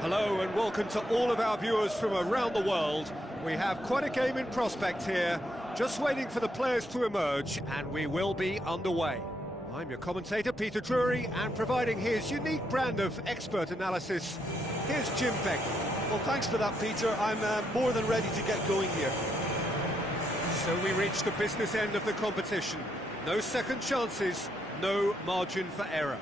Hello and welcome to all of our viewers from around the world. We have quite a game in prospect here, just waiting for the players to emerge, and we will be underway. I'm your commentator, Peter Drury, and providing his unique brand of expert analysis, here's Jim Beck. Well, thanks for that, Peter. I'm more than ready to get going here. So we reach the business end of the competition. No second chances, no margin for error.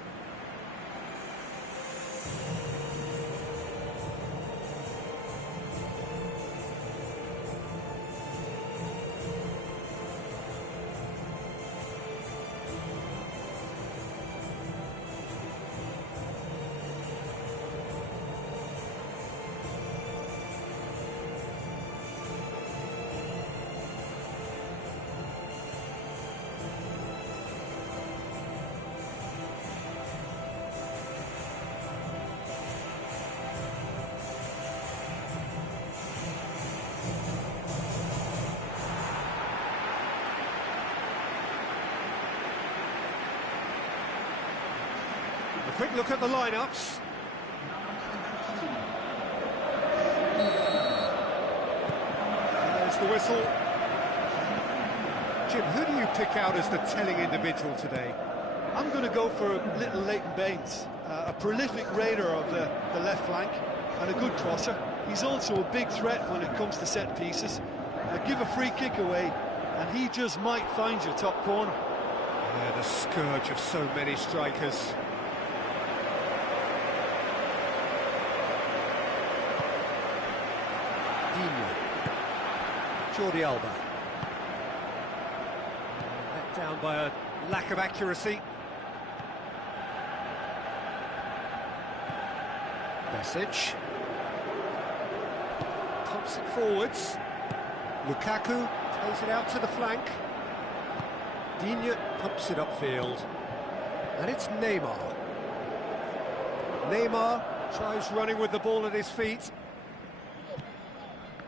A quick look at the lineups. There's the whistle. Jim, who do you pick out as the telling individual today? I'm going to go for little Leighton Baines, a prolific raider of the left flank and a good crosser. He's also a big threat when it comes to set pieces. Give a free kick away and he just might find your top corner. Yeah, the scourge of so many strikers. Jordi Alba. Let down by a lack of accuracy. Besic. Pumps it forwards. Lukaku plays it out to the flank. Digne pumps it upfield. And it's Neymar. Neymar tries running with the ball at his feet.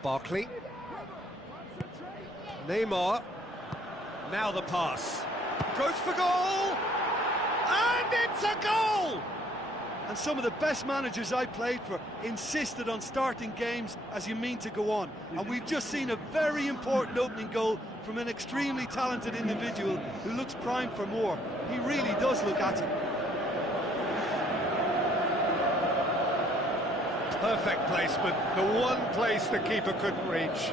Barkley. Neymar. Now the pass. Goes for goal! And it's a goal! And some of the best managers I played for insisted on starting games as you mean to go on. And we've just seen a very important opening goal from an extremely talented individual who looks primed for more. He really does look at it. Perfect placement, the one place the keeper couldn't reach.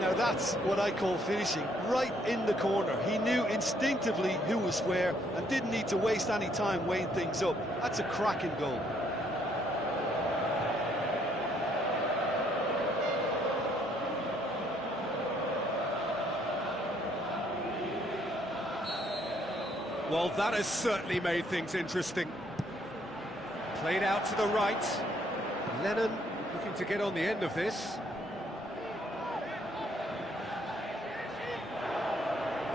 Now that's what I call finishing, right in the corner. He knew instinctively who was where and didn't need to waste any time weighing things up. That's a cracking goal. Well, that has certainly made things interesting. Played out to the right. Lennon Looking to get on the end of this.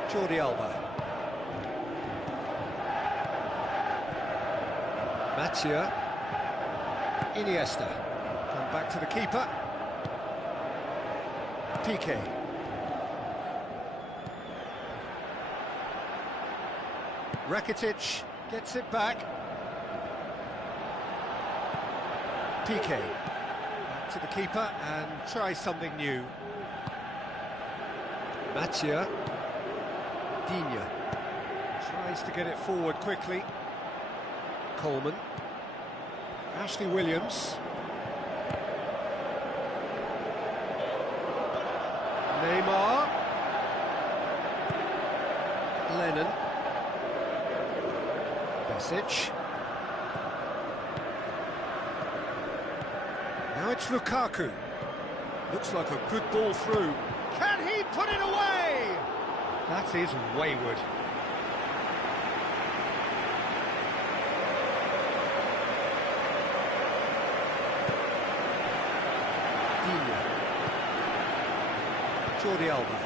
Jordi Alba. Matia. Iniesta. Come back to the keeper. Piqué. Rakitic gets it back. Piqué. Back to the keeper and tries something new. Matia. Digne. Tries to get it forward quickly. Coleman. Ashley Williams. Neymar. Lennon. Besic. Now it's Lukaku. Looks like a good ball through. Can he put it away? That is wayward. Digne. Jordi Alba.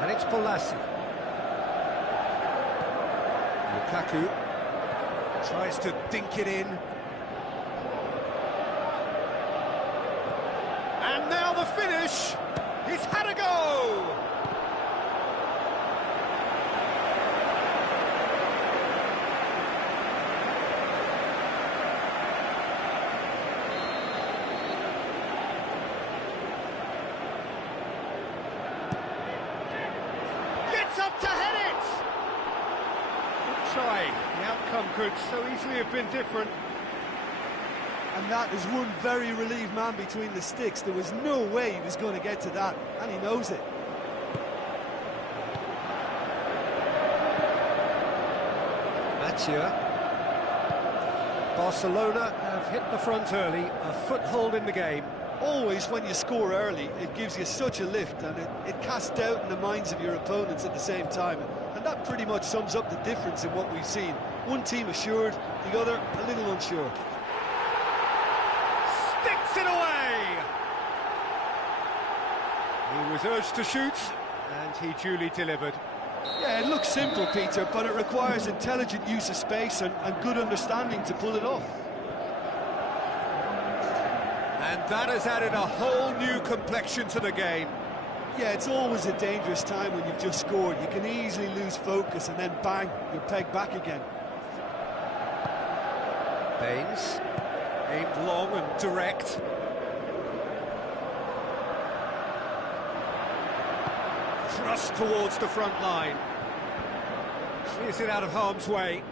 And it's Polasi. Lukaku tries to dink it in. And now the finish. He's had a go. Up to head it! Good try. The outcome could so easily have been different. And that is one very relieved man between the sticks. There was no way he was going to get to that, and he knows it. Matia. Barcelona have hit the front early, a foothold in the game. Always when you score early, it gives you such a lift, and it casts doubt in the minds of your opponents at the same time. And that pretty much sums up the difference in what we've seen. One team assured, the other a little unsure. Sticks it away! He was urged to shoot, and he duly delivered. Yeah, it looks simple, Peter, but it requires intelligent use of space and good understanding to pull it off. And that has added a whole new complexion to the game. Yeah, it's always a dangerous time when you've just scored. You can easily lose focus and then bang, you're pegged back again. Baines, aimed long and direct. Thrust towards the front line. Clears it out of harm's way.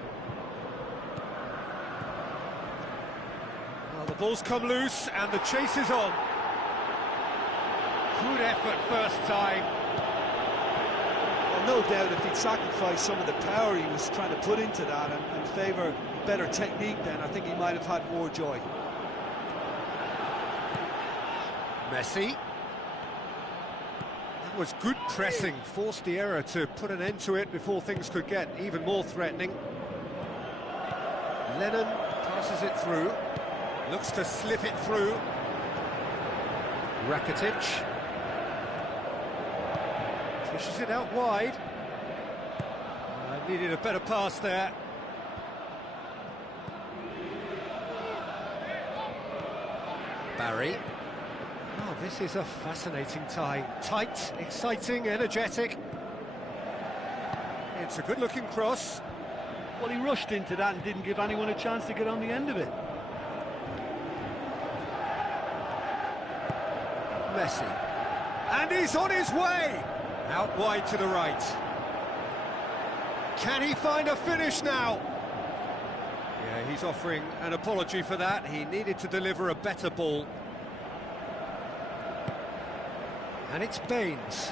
Well, the ball's come loose and the chase is on. Good effort first time. Well, no doubt if he'd sacrificed some of the power he was trying to put into that and favour better technique, then I think he might have had more joy. Messi. That was good pressing, forced the error to put an end to it before things could get even more threatening. Lennon passes it through, looks to slip it through. Rakitic pushes it out wide. Needed a better pass there. Barry. Oh, this is a fascinating tie. Tight, exciting, energetic. It's a good-looking cross. Well, he rushed into that and didn't give anyone a chance to get on the end of it. Messi. And he's on his way! Out wide to the right. Can he find a finish now? Yeah, he's offering an apology for that. He needed to deliver a better ball. And it's Baines.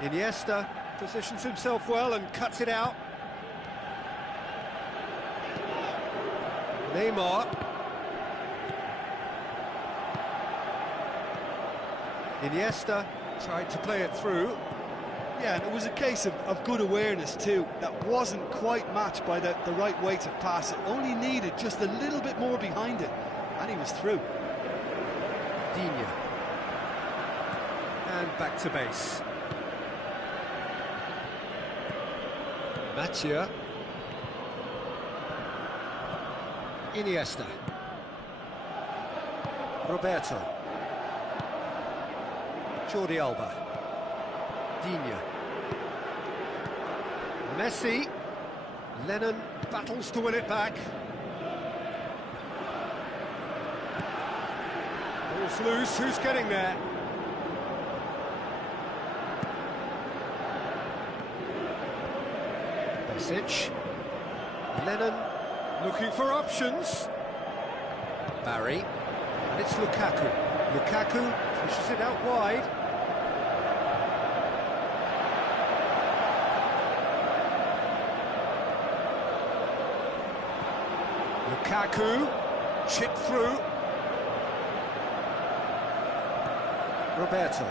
Iniesta positions himself well and cuts it out. Neymar. Iniesta tried to play it through. Yeah, and it was a case of good awareness too. That wasn't quite matched by the right weight of pass. It only needed just a little bit more behind it, and he was through. Digne. And back to base. Mathieu. Iniesta. Roberto. Jordi Alba. Digne. Messi. Lennon battles to win it back. Ball's loose, who's getting there? Besic. Lennon looking for options. Barry. And it's Lukaku. Lukaku pushes it out wide. Lukaku, chip through. Roberto.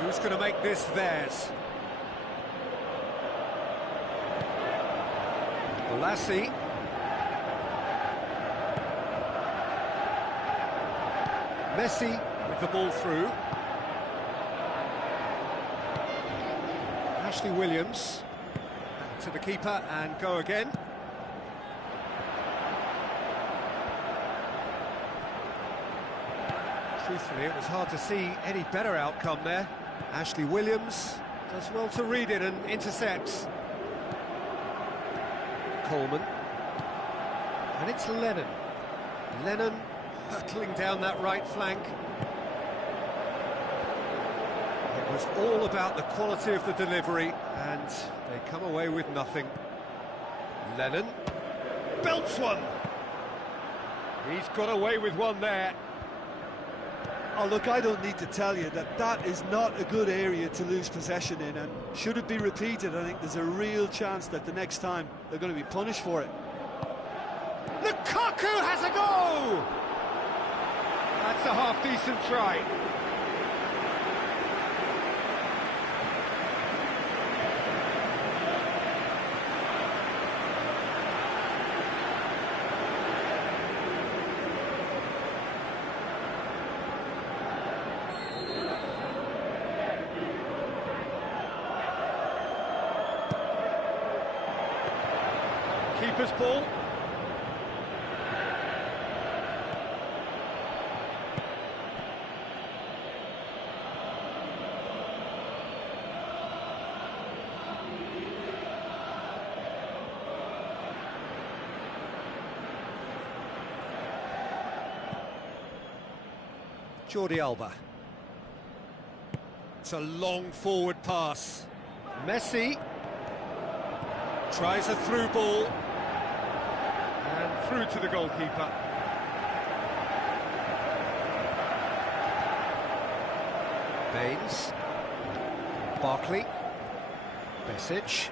Who's going to make this theirs? Lassie. Messi with the ball through. Ashley Williams. Back to the keeper and go again. Truthfully, it was hard to see any better outcome there. Ashley Williams does well to read it and intercepts. Coleman. And it's Lennon. Lennon hurtling down that right flank. It was all about the quality of the delivery, and they come away with nothing. Lennon belts one. He's got away with one there. Oh, look, I don't need to tell you that is not a good area to lose possession in, and should it be repeated, I think there's a real chance that the next time they're going to be punished for it. Lukaku has a go! That's a half-decent try. Keeper's ball. Jordi Alba. It's a long forward pass. Messi tries a through ball. And through to the goalkeeper. Baines. Barkley. Besic.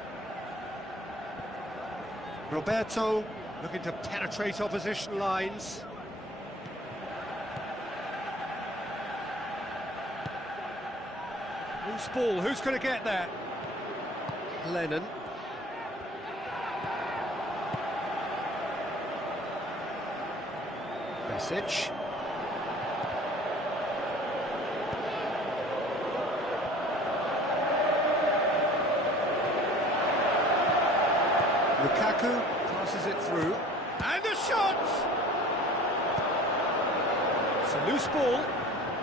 Roberto looking to penetrate opposition lines. Loose ball, who's going to get there? Lennon. Besic. Lukaku passes it through. And a shot! It's a loose ball.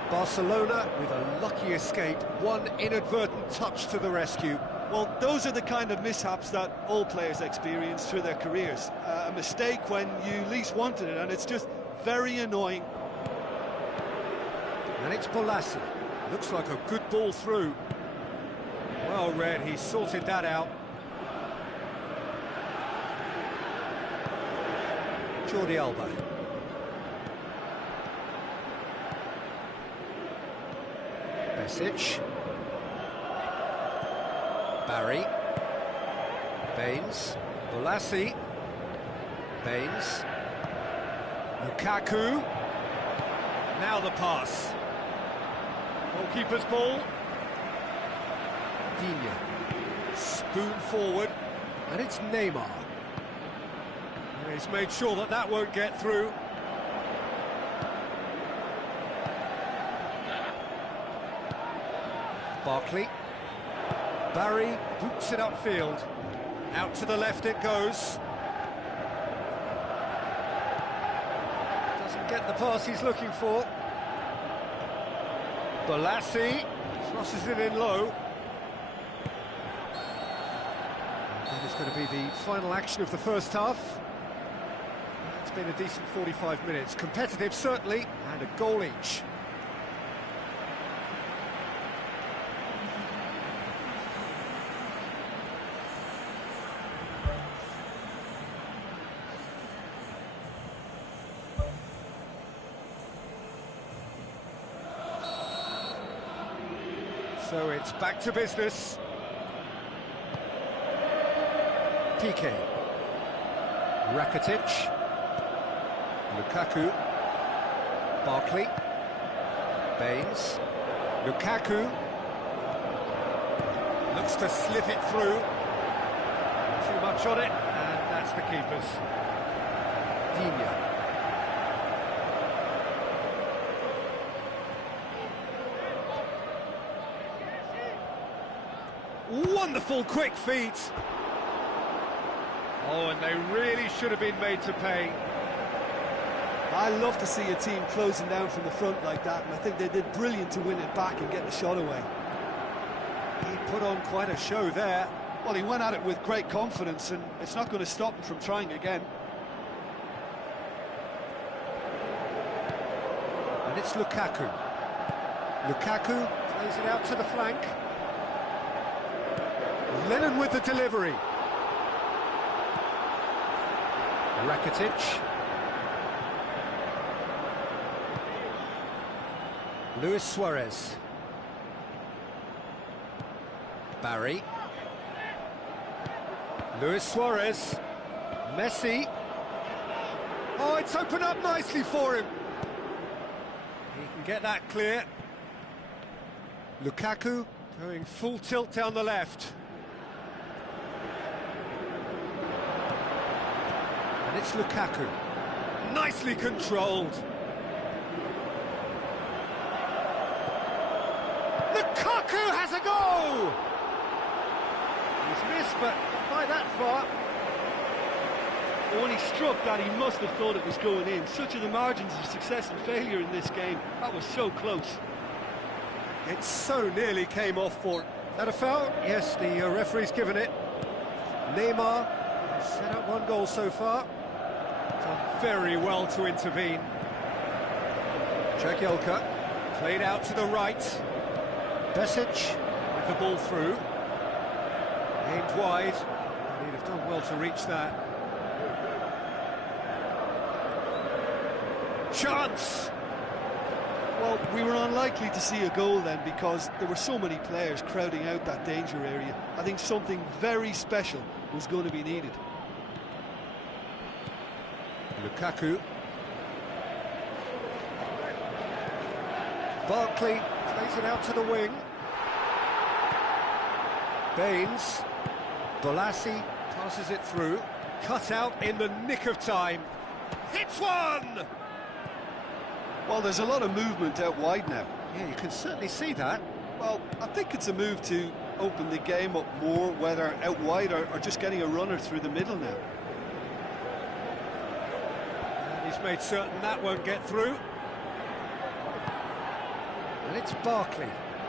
Barcelona with a lucky escape. One inadvertent touch to the rescue. Well, those are the kind of mishaps that all players experience through their careers. A mistake when you least wanted it, and it's just very annoying. And it's Bolasie. Looks like a good ball through. Well read, he sorted that out. Jordi Alba. Besic. Barry. Baines. Bolasie. Baines. Lukaku. Now the pass. Goalkeeper's ball. Digne. Spoon forward. And it's Neymar. And he's made sure that that won't get through. Barkley. Barry boots it upfield. Out to the left it goes. Doesn't get the pass he's looking for. Balassi crosses it in low. That is going to be the final action of the first half. It's been a decent 45 minutes. Competitive, certainly, and a goal each. So it's back to business. Piqué. Rakitic. Lukaku. Barkley. Baines. Lukaku. Looks to slip it through. Too much on it, and that's the keeper's. Digne. Wonderful quick feet. Oh, and they really should have been made to pay. I love to see a team closing down from the front like that, and I think they did brilliant to win it back and get the shot away. He put on quite a show there. Well, he went at it with great confidence, and it's not going to stop him from trying again. And it's Lukaku. Lukaku plays it out to the flank. Lennon with the delivery. Rakitic. Luis Suarez. Barry. Luis Suarez. Messi. Oh, it's opened up nicely for him. He can get that clear. Lukaku going full tilt down the left. And it's Lukaku. Nicely controlled. Lukaku has a goal! He's missed, but not by that far. But when he struck that, he must have thought it was going in. Such are the margins of success and failure in this game. That was so close. It so nearly came off for... That a foul? Yes, the referee's given it. Neymar has set up one goal so far. Done very well to intervene. Jagielka played out to the right. Besic with the ball through. Aimed wide. He'd have done well to reach that. Chance! Well, we were unlikely to see a goal then because there were so many players crowding out that danger area. I think something very special was going to be needed. Lukaku. Barkley plays it out to the wing. Baines. Balassi passes it through. Cut out in the nick of time. Hits one! Well, there's a lot of movement out wide now. Yeah, you can certainly see that. Well, I think it's a move to open the game up more, whether out wide or just getting a runner through the middle now. And he's made certain that won't get through. And it's Barkley.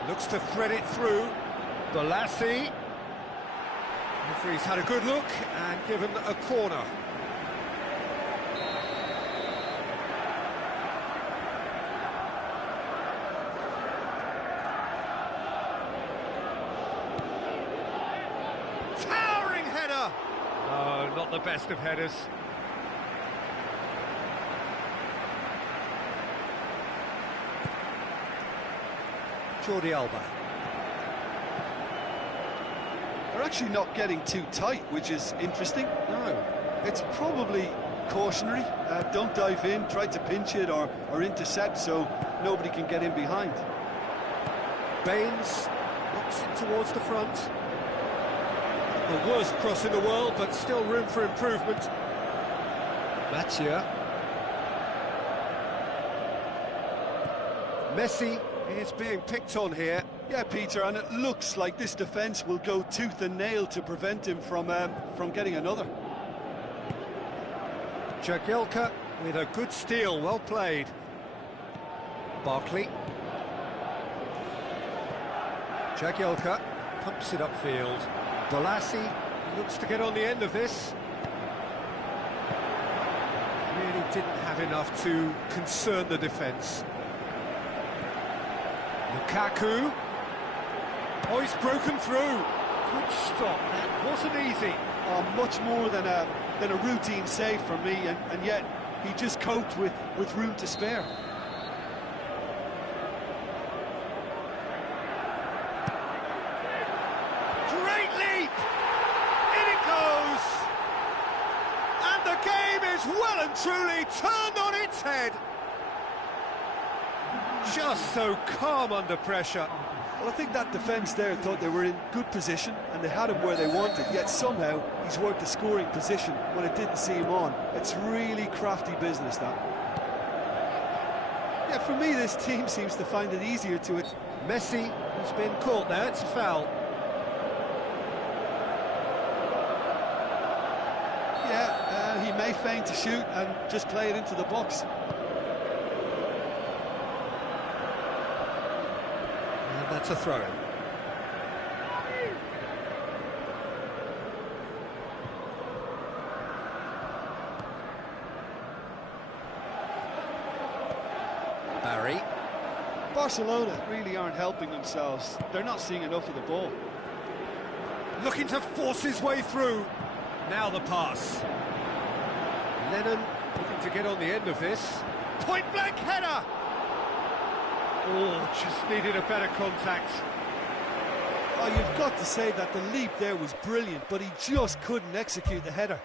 Looks to thread it through. Balassi. Referee's had a good look and given a corner. Towering header! Oh, not the best of headers. Jordi Alba. They're actually not getting too tight, which is interesting. No. It's probably cautionary. Don't dive in, try to pinch it or intercept so nobody can get in behind. Baines knocks it towards the front. The worst cross in the world, but still room for improvement. Mathieu. Messi is being picked on here. Yeah, Peter, and it looks like this defence will go tooth and nail to prevent him from getting another. Jagielka with a good steal, well played. Barkley. Jagielka pumps it upfield. Bolasie looks to get on the end of this. Really didn't have enough to concern the defence. Lukaku. Oh, he's broken through. Good stop, that wasn't easy. Oh, much more than a routine save for me, and yet he just coped with room to spare. Great leap! In it goes! And the game is well and truly turned on its head. Just so calm under pressure. Well, I think that defence there thought they were in good position and they had him where they wanted, yet somehow he's worked a scoring position when it didn't see him on. It's really crafty business, that. Yeah, for me, this team seems to find it easier to it. Messi has been caught there, it's a foul. Yeah, he may feign to shoot and just play it into the box. That's a throw-in. Barry. Barcelona really aren't helping themselves. They're not seeing enough of the ball. Looking to force his way through. Now the pass. Lennon looking to get on the end of this. Point-blank header! Oh, just needed a better contact. Oh, you've got to say that the leap there was brilliant, but he just couldn't execute the header.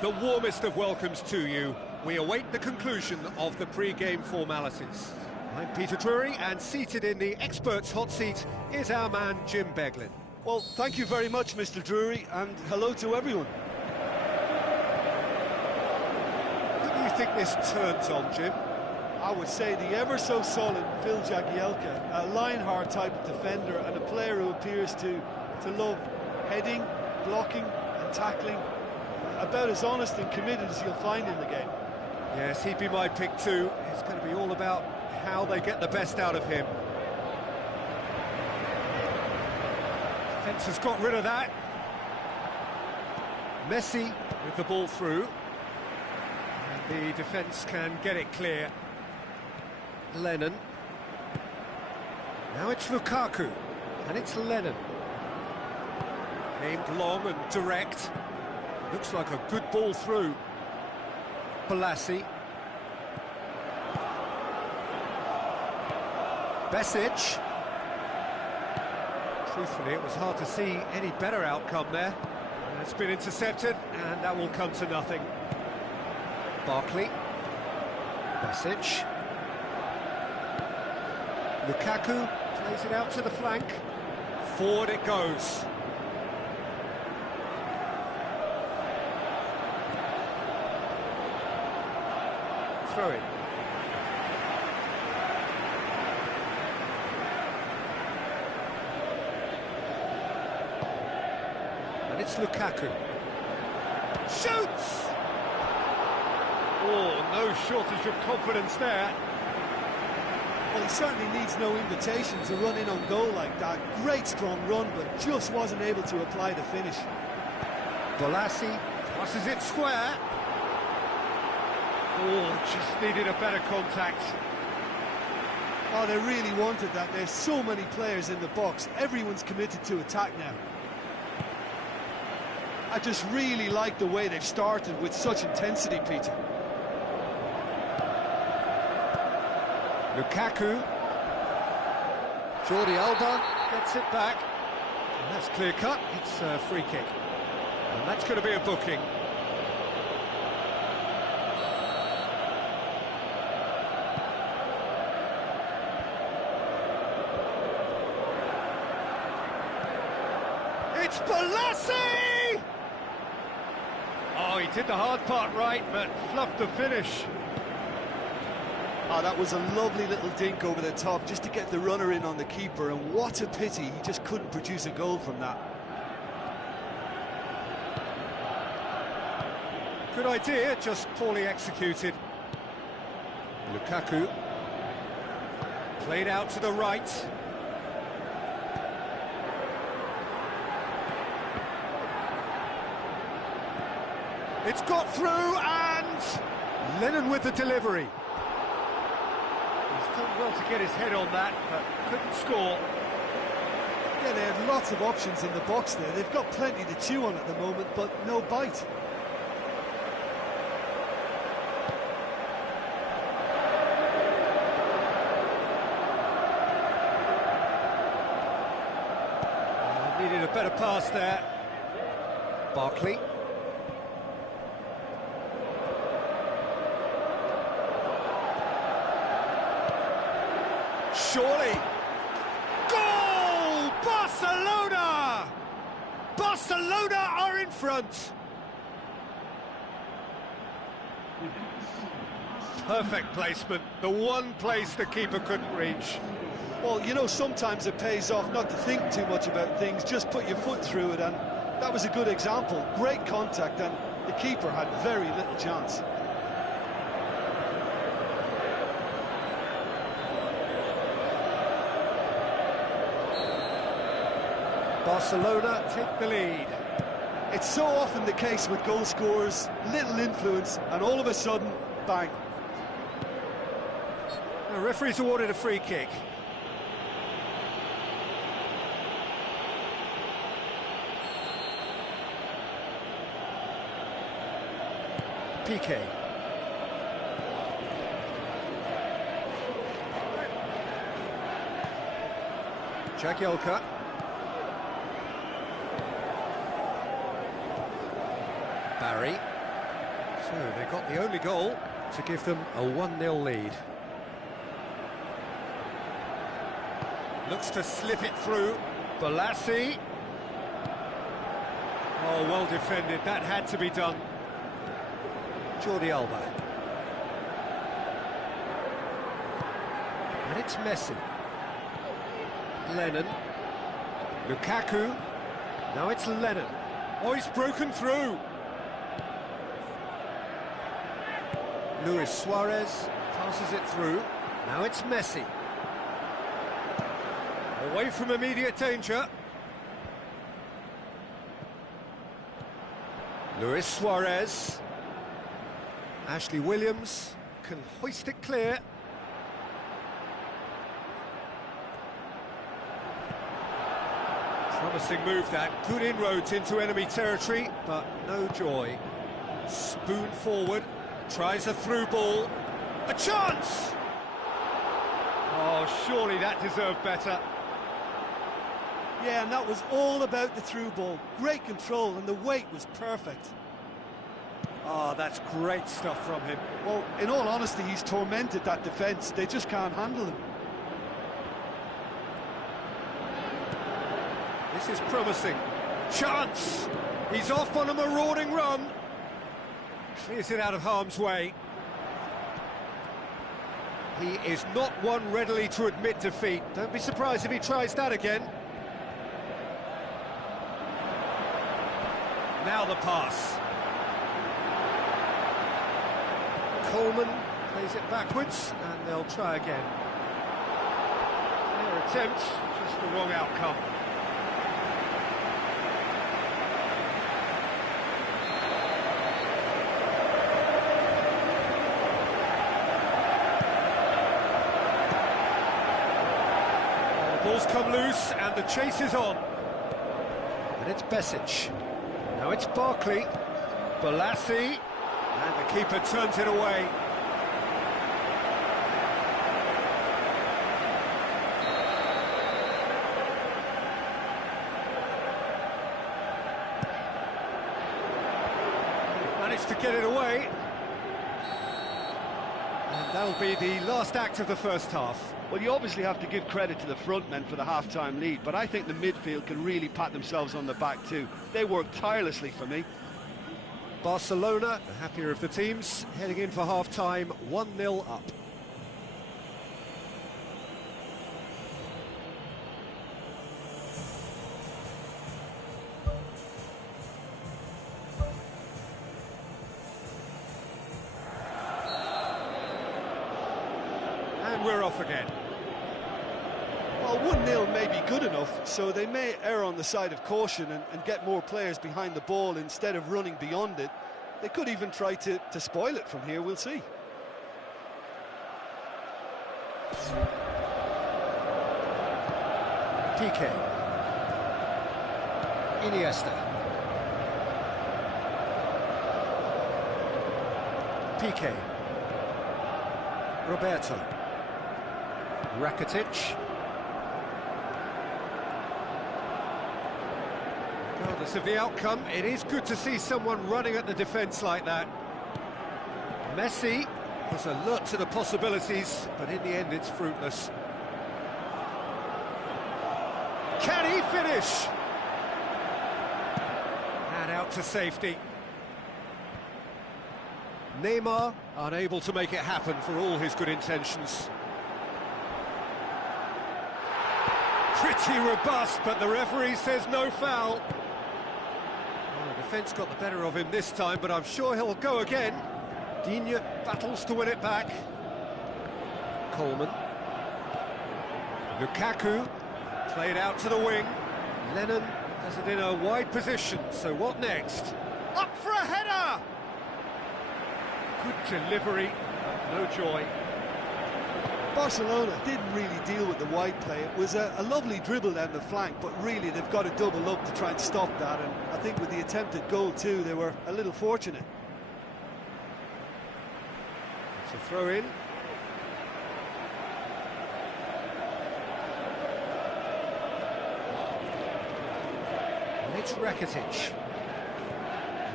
The warmest of welcomes to you. We await the conclusion of the pre-game formalities. I'm Peter Drury, and seated in the experts' hot seat is our man Jim Beglin. Well, thank you very much, Mr. Drury, and hello to everyone. Who do you think this turns on, Jim? I would say the ever-so-solid Phil Jagielka, a Lionheart type of defender and a player who appears to love heading, blocking and tackling. About as honest and committed as you'll find in the game. Yes, he'd be my pick too. It's going to be all about how they get the best out of him. Defence has got rid of that. Messi with the ball through. And the defence can get it clear. Lennon. Now it's Lukaku. And it's Lennon. Aimed long and direct. Looks like a good ball through. Bolasie. Besic. Truthfully, it was hard to see any better outcome there. It's been intercepted, and that will come to nothing. Barkley. Besic. Lukaku plays it out to the flank. Forward it goes. Throw it. And it's Lukaku. Shoots! Oh, no shortage of confidence there. Well, he certainly needs no invitation to run in on goal like that. Great strong run, but just wasn't able to apply the finish. Bolassi passes it square. Oh, just needed a better contact. Oh, they really wanted that. There's so many players in the box. Everyone's committed to attack now. I just really like the way they've started with such intensity, Peter. Lukaku. Jordi Alba gets it back. And that's clear cut. It's a free kick. And that's going to be a booking. It's Bolassi! Oh, he did the hard part right, but fluffed the finish. Oh, that was a lovely little dink over the top just to get the runner in on the keeper, and what a pity he just couldn't produce a goal from that. Good idea, just poorly executed. Lukaku. Played out to the right. It's got through, and Lennon with the delivery. He's done well to get his head on that, but couldn't score. Yeah, they had lots of options in the box there. They've got plenty to chew on at the moment, but no bite. Needed a better pass there. Barkley. Surely. Goal! Barcelona! Barcelona are in front. Perfect placement. The one place the keeper couldn't reach. Well, you know, sometimes it pays off not to think too much about things, just put your foot through it, and that was a good example. Great contact, and the keeper had very little chance. Barcelona take the lead. It's so often the case with goal scorers, little influence, and all of a sudden, bang. The referee's awarded a free kick. PK. Jagielka. Barry. So they got the only goal to give them a 1-0 lead. Looks to slip it through. Bolassi. Oh, well defended. That had to be done. Jordi Alba. And it's Messi. Lennon. Lukaku. Now it's Lennon. Oh, he's broken through. Luis Suarez passes it through. Now it's Messi. Away from immediate danger. Luis Suarez. Ashley Williams can hoist it clear. Promising move that. Good inroads into enemy territory, but no joy. Spoon forward. Tries a through ball. A chance! Oh, surely that deserved better. Yeah, and that was all about the through ball. Great control, and the weight was perfect. Oh, that's great stuff from him. Well, in all honesty, he's tormented that defence. They just can't handle him. This is promising. Chance! He's off on a marauding run. Clears it out of harm's way. He is not one readily to admit defeat. Don't be surprised if he tries that again. Now the pass. Coleman plays it backwards, and they'll try again. Fair attempt, just the wrong outcome. Ball's come loose and the chase is on. And it's Besic. Now it's Barkley. Balassi. And the keeper turns it away. Managed to get it away. And that'll be the last act of the first half. Well, you obviously have to give credit to the front men for the half-time lead, but I think the midfield can really pat themselves on the back too. They work tirelessly for me. Barcelona, the happier of the teams, heading in for half-time, 1-0 up. And we're off again. Well, 1-0 may be good enough, so they may err on the side of caution and get more players behind the ball instead of running beyond it. They could even try to spoil it from here, we'll see. Piqué. Iniesta. Piqué. Roberto. Rakitic. Regardless of the outcome, it is good to see someone running at the defence like that. Messi was alert to the possibilities, but in the end it's fruitless. Can he finish? And out to safety. Neymar unable to make it happen for all his good intentions. Pretty robust, but the referee says no foul. Well, the defence got the better of him this time, but I'm sure he'll go again. Digne battles to win it back. Coleman. Lukaku played out to the wing. Lennon has it in a wide position, so what next? Up for a header! Good delivery, no joy. Barcelona didn't really deal with the wide play. It was a lovely dribble down the flank, but really they've got to double up to try and stop that, and I think with the attempted goal too, they were a little fortunate. It's a throw-in. And it's Rakitic.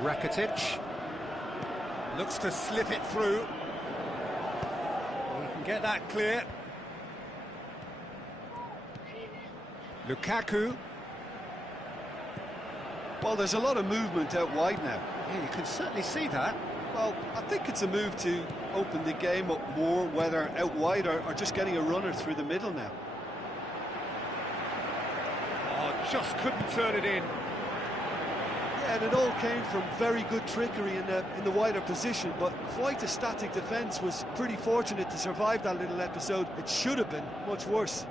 Rakitic looks to slip it through. He can get that clear. Lukaku. Well, there's a lot of movement out wide now. Yeah, you can certainly see that. Well, I think it's a move to open the game up more, whether out wide or just getting a runner through the middle now. Oh, just couldn't turn it in. Yeah, and it all came from very good trickery in the wider position, but quite a static defence. Was pretty fortunate to survive that little episode. It should have been much worse.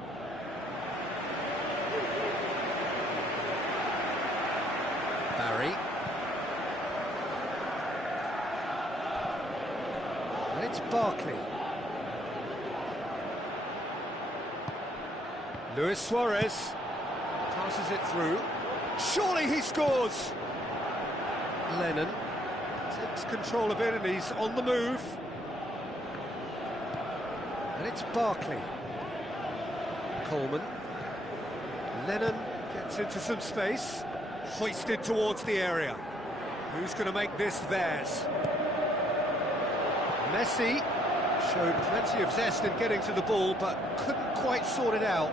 Barry. And it's Barkley. Luis Suarez passes it through. Surely he scores! Lennon takes control of it and he's on the move. And it's Barkley. Coleman. Lennon gets into some space. Hoisted towards the area. Who's going to make this theirs? Messi showed plenty of zest in getting to the ball, but couldn't quite sort it out.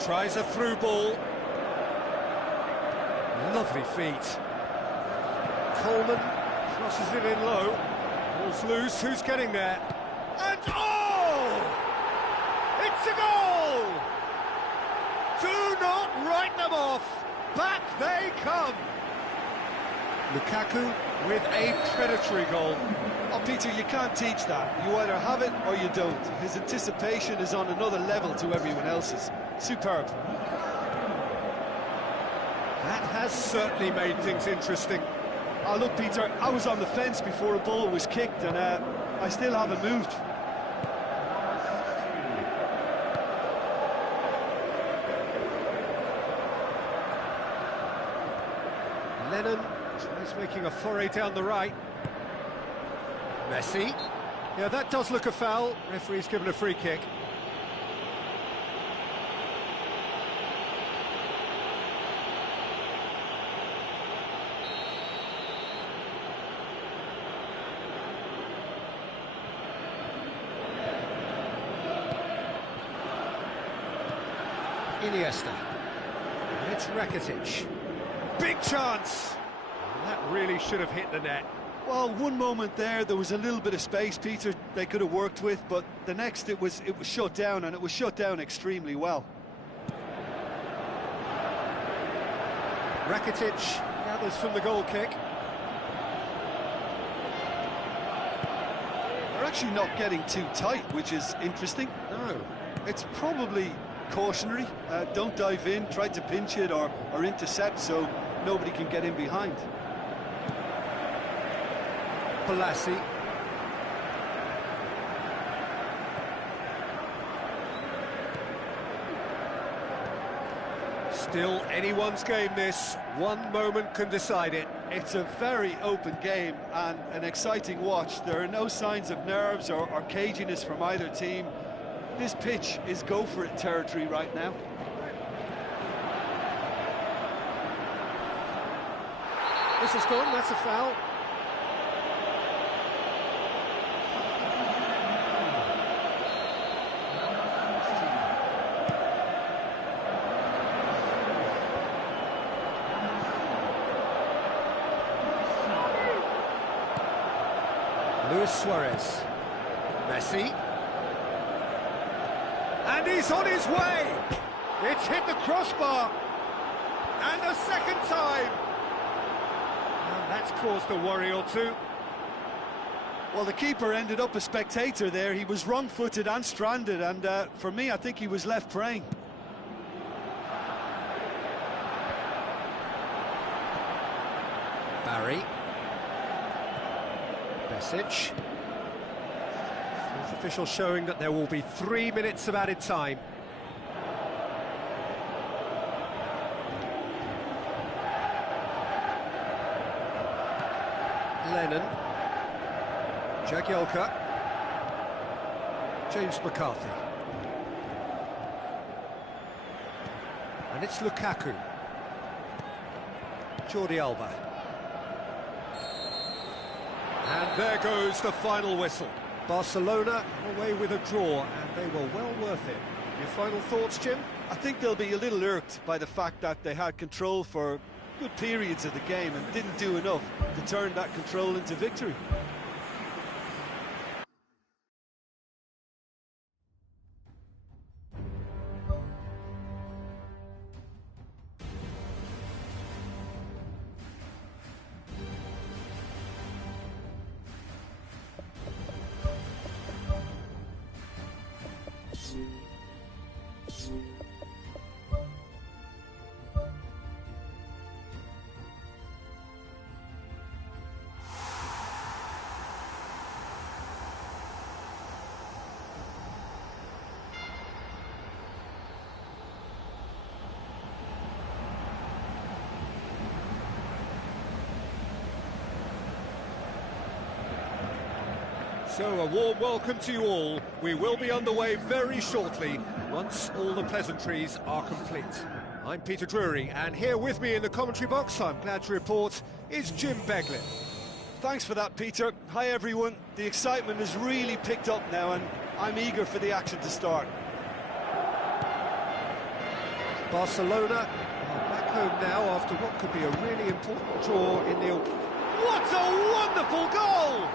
Tries a through ball. Lovely feet. Coleman crosses it in low. Ball's loose, who's getting there? And oh! It's a goal! Do not write them off. Back they come. Lukaku with a predatory goal. Oh, Peter, you can't teach that. You either have it or you don't. His anticipation is on another level to everyone else's. Superb. That has certainly made things interesting. Oh, look, Peter, I was on the fence before a ball was kicked, and I still haven't moved. Lennon tries making a foray down the right. Messi. Yeah, that does look a foul. Referee's given a free kick. Iniesta. And it's Rakitic. Big chance! That really should have hit the net. Well, one moment there was a little bit of space, Peter, they could have worked with, but the next it was shut down, and it was shut down extremely well. Rakitic gathers from the goal kick. They're actually not getting too tight, which is interesting. No. It's probably cautionary. Don't dive in, try to pinch it or intercept so nobody can get in behind. Palassi. Still anyone's game, this. One moment can decide it. It's a very open game and an exciting watch. There are no signs of nerves or caginess from either team. This pitch is go-for-it territory right now. This is gone, that's a foul. Luis Suarez. Messi. And he's on his way! It's hit the crossbar! And a second time! And that's caused a worry or two. Well, the keeper ended up a spectator there. He was wrong-footed and stranded, and for me, I think he was left praying. Barry. Besic. Fourth official showing that there will be 3 minutes of added time. Lennon. Jagielka. James McCarthy. And it's Lukaku. Jordi Alba. And there goes the final whistle. Barcelona away with a draw, and they were well worth it. Your final thoughts, Jim? I think they'll be a little irked by the fact that they had control for good periods of the game and didn't do enough to turn that control into victory. So, a warm welcome to you all. We will be underway very shortly, once all the pleasantries are complete. I'm Peter Drury, and here with me in the commentary box, I'm glad to report, is Jim Beglin. Thanks for that, Peter. Hi, everyone. The excitement has really picked up now, and I'm eager for the action to start. Barcelona are back home now after what could be a really important draw in the... What a wonderful goal!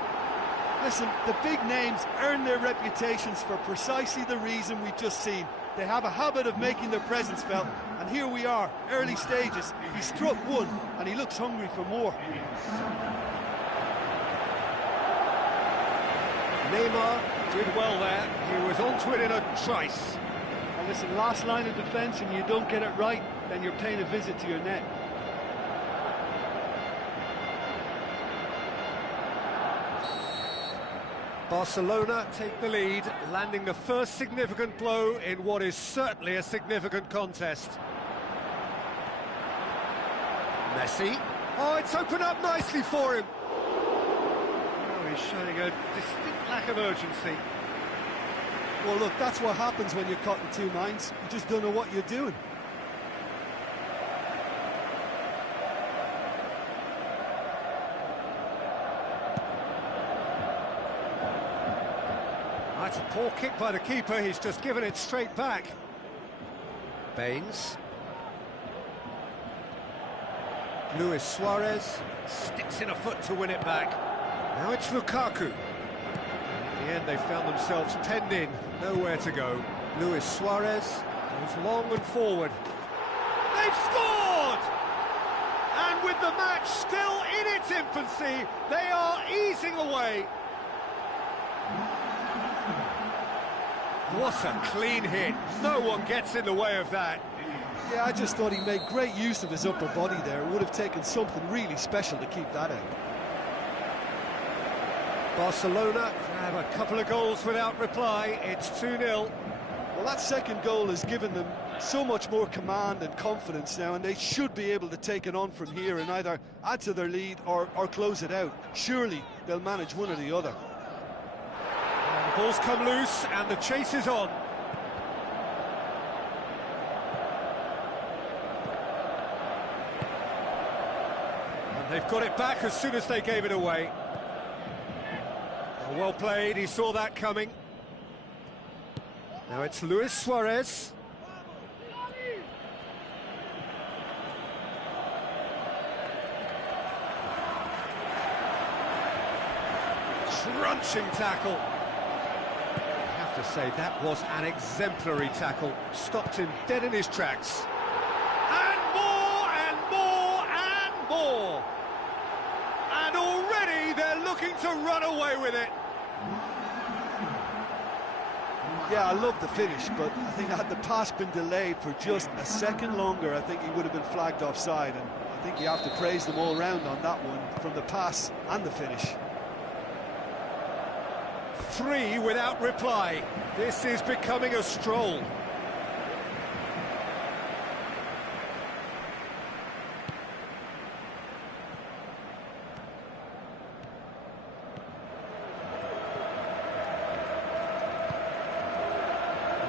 Listen, the big names earn their reputations for precisely the reason we've just seen. They have a habit of making their presence felt, and here we are, early stages. He struck one, and he looks hungry for more. Neymar did well there. He was onto it in a trice. And listen, last line of defence, and you don't get it right, then you're paying a visit to your net. Barcelona take the lead, landing the first significant blow in what is certainly a significant contest. Messi. Oh, it's opened up nicely for him. Oh, he's showing a distinct lack of urgency. Well, look, that's what happens when you're caught in two minds. You just don't know what you're doing. That's a poor kick by the keeper, he's just given it straight back. Baines. Luis Suarez sticks in a foot to win it back. Now it's Lukaku. In the end they found themselves penned in, nowhere to go. Luis Suarez goes long and forward. They've scored! And with the match still in its infancy, they are easing away. What a clean hit. No one gets in the way of that. Yeah, I just thought he made great use of his upper body there. It would have taken something really special to keep that out. Barcelona grab a couple of goals without reply. It's 2-0. Well, that second goal has given them so much more command and confidence now, and they should be able to take it on from here and either add to their lead or close it out. Surely they'll manage one or the other. The ball's come loose and the chase is on. And they've got it back as soon as they gave it away. Oh, well played, he saw that coming. Now it's Luis Suarez. Crunching tackle. I have to say that was an exemplary tackle. Stopped him dead in his tracks. And more and more and more. And already they're looking to run away with it. Yeah, I love the finish, but I think had the pass been delayed for just a second longer, I think he would have been flagged offside, and I think you have to praise them all round on that one, from the pass and the finish. 3 without reply. This is becoming a stroll.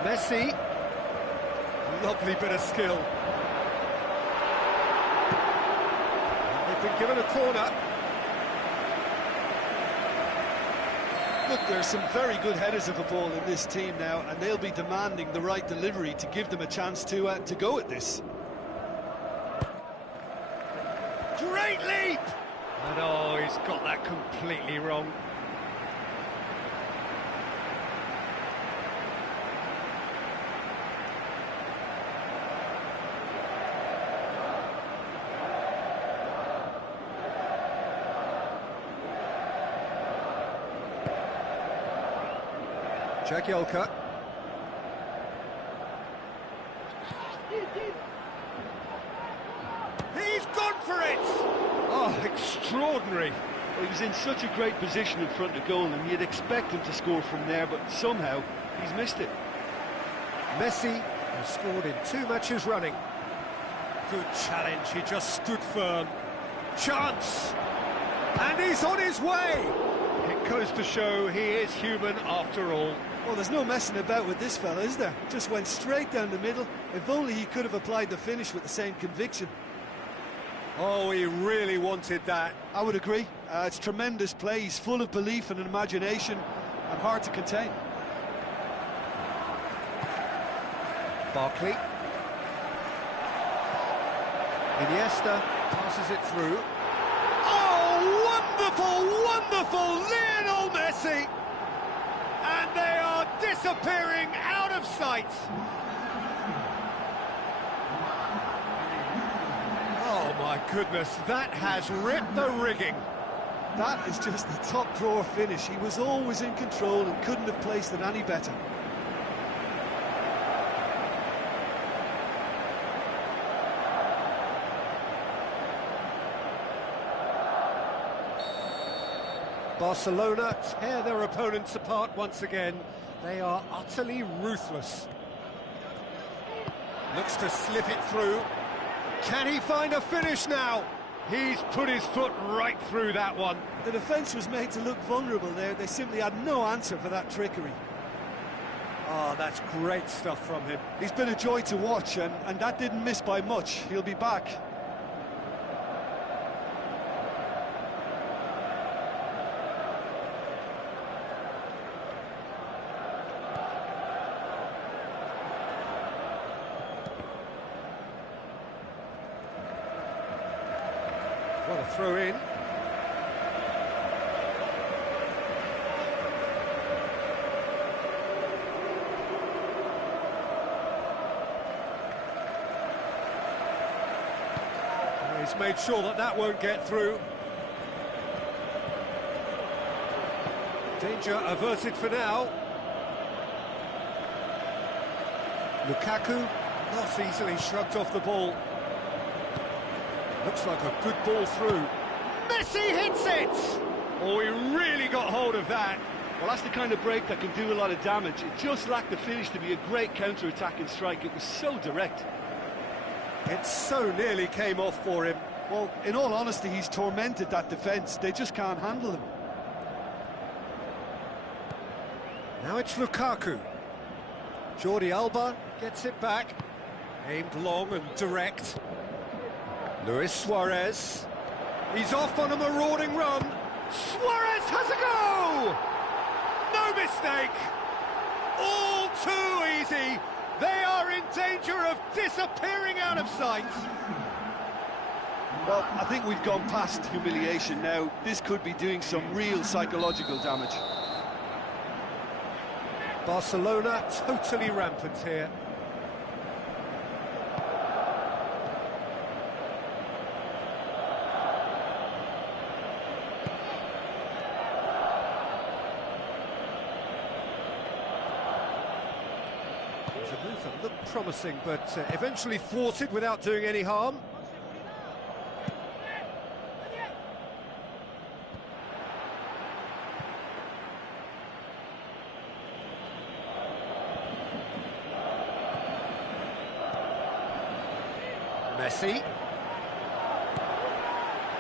Messi. Lovely bit of skill. They've been given a corner. Look, there's some very good headers of the ball in this team now, and they'll be demanding the right delivery to give them a chance to go at this. Great leap! And oh, he's got that completely wrong. Jagielka. He's gone for it! Oh, extraordinary. Well, he was in such a great position in front of goal, and you'd expect him to score from there, but somehow he's missed it. Messi has scored in 2 matches running. Good challenge, he just stood firm. Chance! And he's on his way! It goes to show he is human after all. Well, there's no messing about with this fella, is there? Just went straight down the middle. If only he could have applied the finish with the same conviction. Oh, he really wanted that. I would agree. It's tremendous play. He's full of belief and imagination and hard to contain. Barkley. Iniesta passes it through. Oh, wonderful, wonderful Lionel Messi! And they are disappearing out of sight. Oh my goodness, that has ripped the rigging. That is just the top drawer finish. He was always in control and couldn't have placed it any better. Barcelona tear their opponents apart once again. They are utterly ruthless. Looks to slip it through. Can he find a finish now? He's put his foot right through that one. The defence was made to look vulnerable there. They simply had no answer for that trickery. Oh, that's great stuff from him. He's been a joy to watch, and that didn't miss by much. He'll be back. What a throw in. He's made sure that that won't get through. Danger averted for now. Lukaku not easily shrugged off the ball. Looks like a good ball through. Messi hits it! Oh, he really got hold of that. Well, that's the kind of break that can do a lot of damage. It just lacked the finish to be a great counter-attacking strike. It was so direct. It so nearly came off for him. Well, in all honesty, he's tormented that defence. They just can't handle him. Now it's Lukaku. Jordi Alba gets it back. Aimed long and direct. Luis Suarez. He's off on a marauding run. Suarez has a go! No mistake. All too easy. They are in danger of disappearing out of sight. Well, I think we've gone past humiliation now. This could be doing some real psychological damage. Barcelona totally rampant here. It was a move that looked promising, but eventually thwarted without doing any harm. Messi.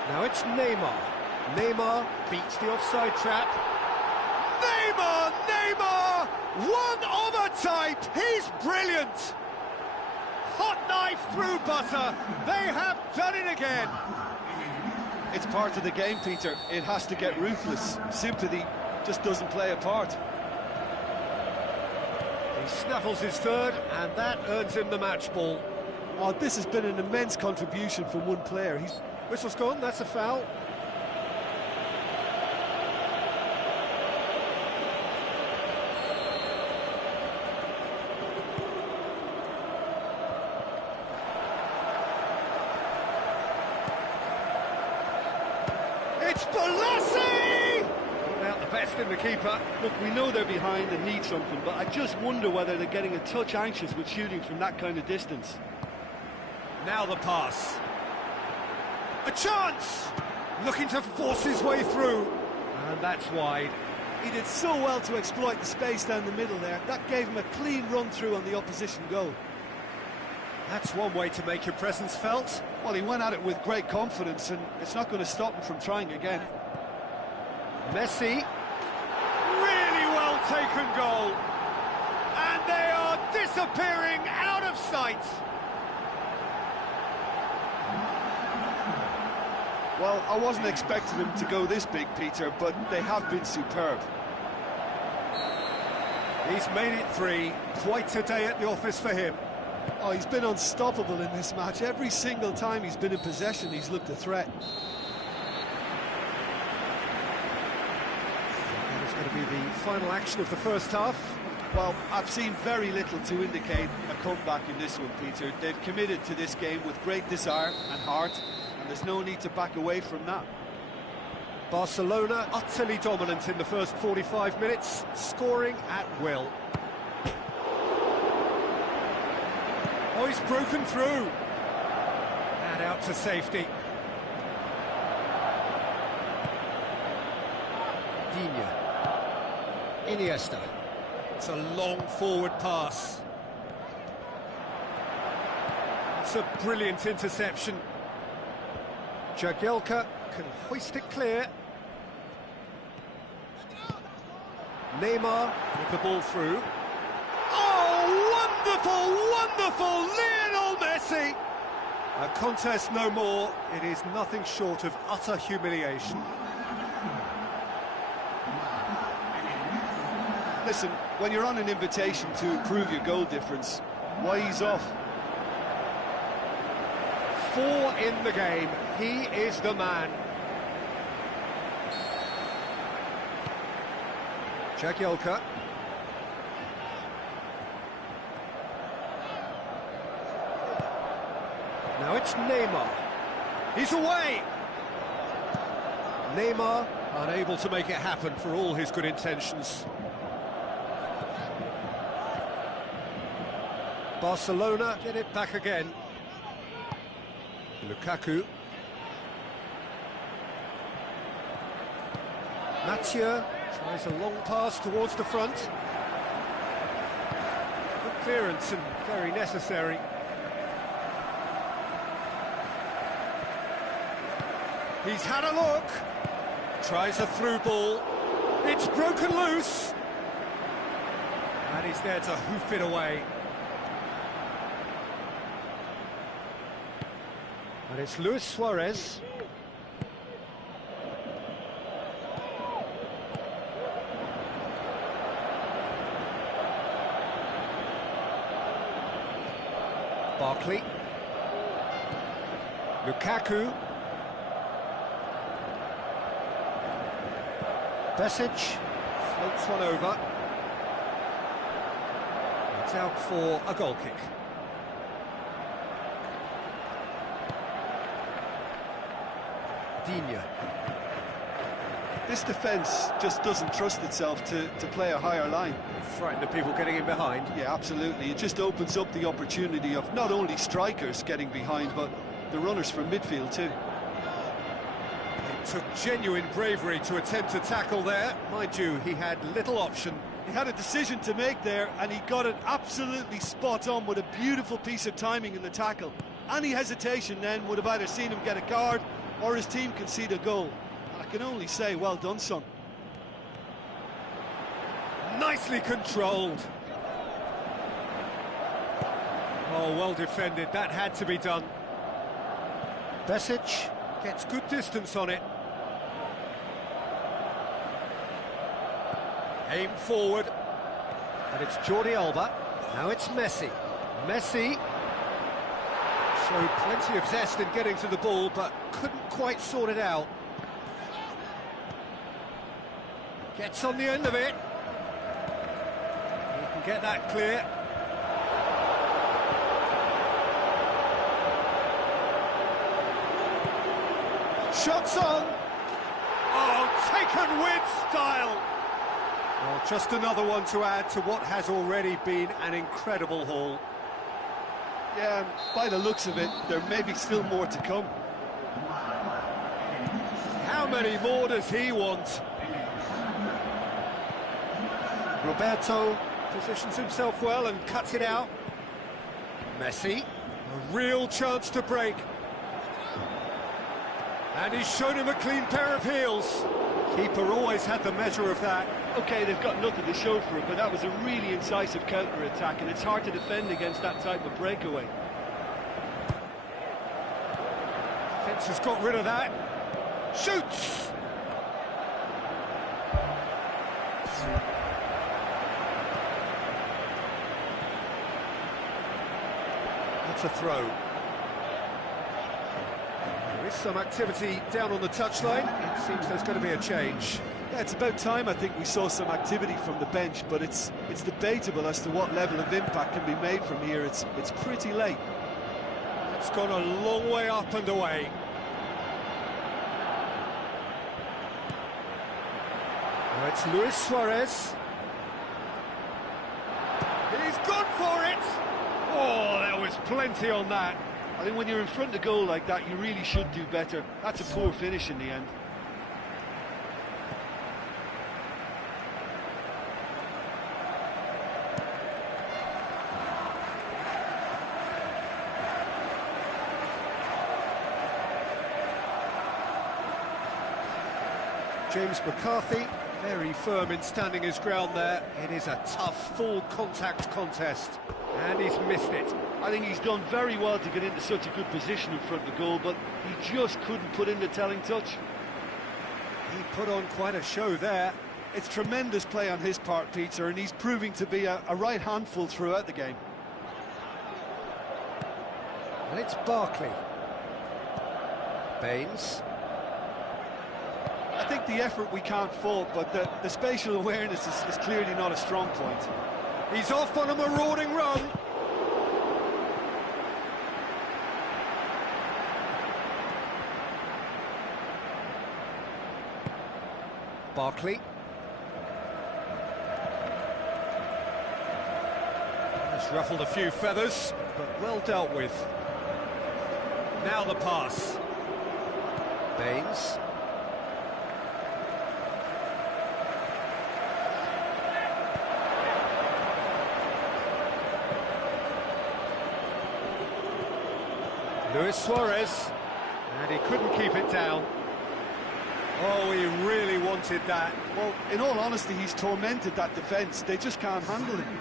Now it's Neymar. Neymar beats the offside trap. Neymar! Neymar! One of a type! He's brilliant! Hot knife through butter. They have done it again. It's part of the game, Peter. It has to get ruthless. Sympathy just doesn't play a part. He snaffles his third, and that earns him the match ball. Oh, this has been an immense contribution from one player. Whistle's gone, that's a foul. It's Balassi! Not out the best in the keeper. Look, we know they're behind and need something, but I just wonder whether they're getting a touch anxious with shooting from that kind of distance. Now the pass. A chance! Looking to force his way through. And that's wide. He did so well to exploit the space down the middle there. That gave him a clean run-through on the opposition goal. That's one way to make your presence felt. Well, he went at it with great confidence, and it's not going to stop him from trying again. Messi. Really well taken goal. And they are disappearing out of sight. Well, I wasn't expecting them to go this big, Peter, but they have been superb. He's made it three. Quite a day at the office for him. Oh, he's been unstoppable in this match. Every single time he's been in possession, he's looked a threat. final action of the first half. Well, I've seen very little to indicate a comeback in this one, Peter. They've committed to this game with great desire and heart, and there's no need to back away from that. Barcelona utterly dominant in the first 45 minutes, scoring at will. Oh, he's broken through. And out to safety. Digne. Iniesta. It's a long forward pass. It's a brilliant interception. Jagielka can hoist it clear. Neymar with the ball through. Oh, wonderful, wonderful! Lionel Messi! A contest no more. It is nothing short of utter humiliation. Listen, when you're on an invitation to improve your goal difference, why ease off? 4 in the game. He is the man. Jagielka. Now it's Neymar. He's away! Neymar unable to make it happen for all his good intentions. Barcelona get it back again. Lukaku. Mathieu tries a long pass towards the front. Good clearance and very necessary. He's had a look. Tries a through ball. It's broken loose. And he's there to hoof it away. And it's Luis Suarez. Barkley. Lukaku. Besic floats one over. It's out for a goal kick. Digne. This defence just doesn't trust itself to play a higher line. Frightened of people getting in behind. Yeah, absolutely. It just opens up the opportunity of not only strikers getting behind, but the runners from midfield too. It took genuine bravery to attempt to tackle there. Mind you, he had little option. He had a decision to make there, and he got it absolutely spot on with a beautiful piece of timing in the tackle. Any hesitation then would have either seen him get a card or his team concede a goal. I can only say, well done, son. Nicely controlled. Oh, well defended. That had to be done. Besic gets good distance on it. Aim forward. And it's Jordi Alba. Now it's Messi. Messi showed plenty of zest in getting to the ball, but couldn't quite sort it out. Gets on the end of it. He can get that clear. Shots on. Oh, taken with style. Well, just another one to add to what has already been an incredible haul. Yeah, and by the looks of it, there may be still more to come. How many more does he want? Roberto positions himself well and cuts it out. Messi, a real chance to break. And he's shown him a clean pair of heels. Keeper always had the measure of that. OK, they've got nothing to show for it, but that was a really incisive counter-attack, and it's hard to defend against that type of breakaway. Fence has got rid of that. Shoots! That's a throw. There is some activity down on the touchline. It seems there's going to be a change. Yeah, it's about time I think we saw some activity from the bench, but it's debatable as to what level of impact can be made from here. It's pretty late. It's gone a long way up and away. Now it's Luis Suarez. He's gone for it! Oh, there was plenty on that. I think when you're in front of goal like that, you really should do better. That's a poor finish in the end. James McCarthy, very firm in standing his ground there. It is a tough, full contact contest, and he's missed it. I think he's done very well to get into such a good position in front of the goal, but he just couldn't put in the telling touch. He put on quite a show there. It's tremendous play on his part, Peter, and he's proving to be a right handful throughout the game. And it's Barkley. Baines. I think the effort we can't fault, but the spatial awareness is clearly not a strong point. He's off on a marauding run. Barkley. Just ruffled a few feathers, but well dealt with. Now the pass. Baines. Luis Suarez, and he couldn't keep it down. Oh, he really wanted that. Well, in all honesty, he's tormented that defence. They just can't handle him.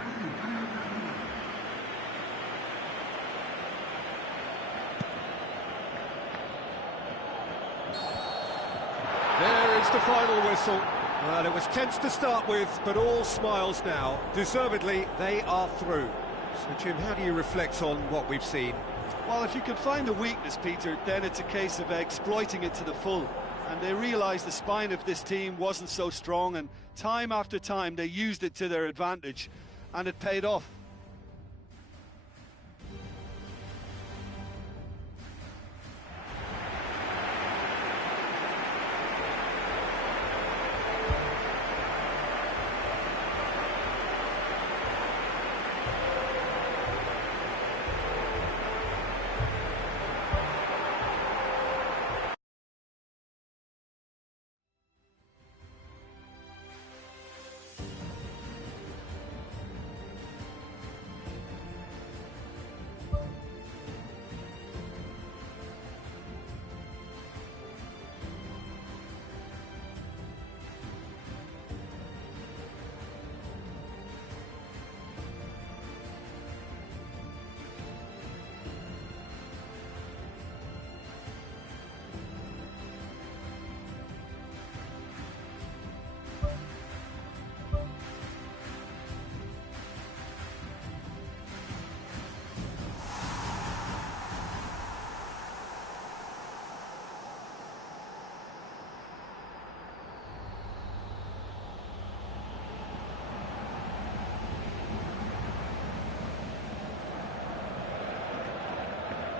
There is the final whistle. Well, it was tense to start with, but all smiles now. Deservedly, they are through. So, Jim, how do you reflect on what we've seen? Well, if you can find a weakness, Peter, then it's a case of exploiting it to the full. And they realised the spine of this team wasn't so strong, and time after time they used it to their advantage, and it paid off.